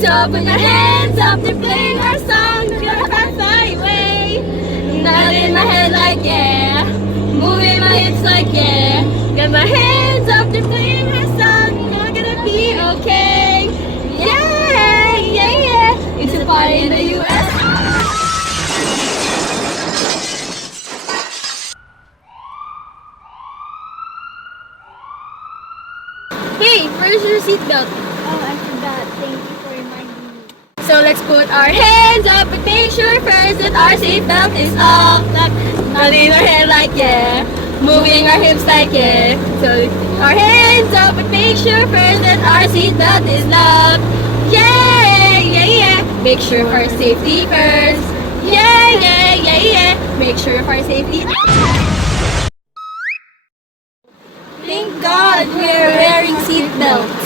So put your hands up to playing our song. Gonna fly away. Nodding my head like yeah. Moving my hips like yeah. Got my hands up to playing our song. Not gonna be okay. Yeah, yeah, yeah. It's a party in the US. Hey, where's your seatbelt? Oh, I forgot. Thank you for reminding me. So let's put our hands up and make sure first that our seatbelt is up. Nodding our head like yeah, moving our hips like yeah. So our hands up and make sure first that our seatbelt is up. Yeah, yeah, yeah. Make sure of our safety first. Yeah, yeah, yeah, yeah. Make sure of our safety. Thank God we're wearing seatbelts.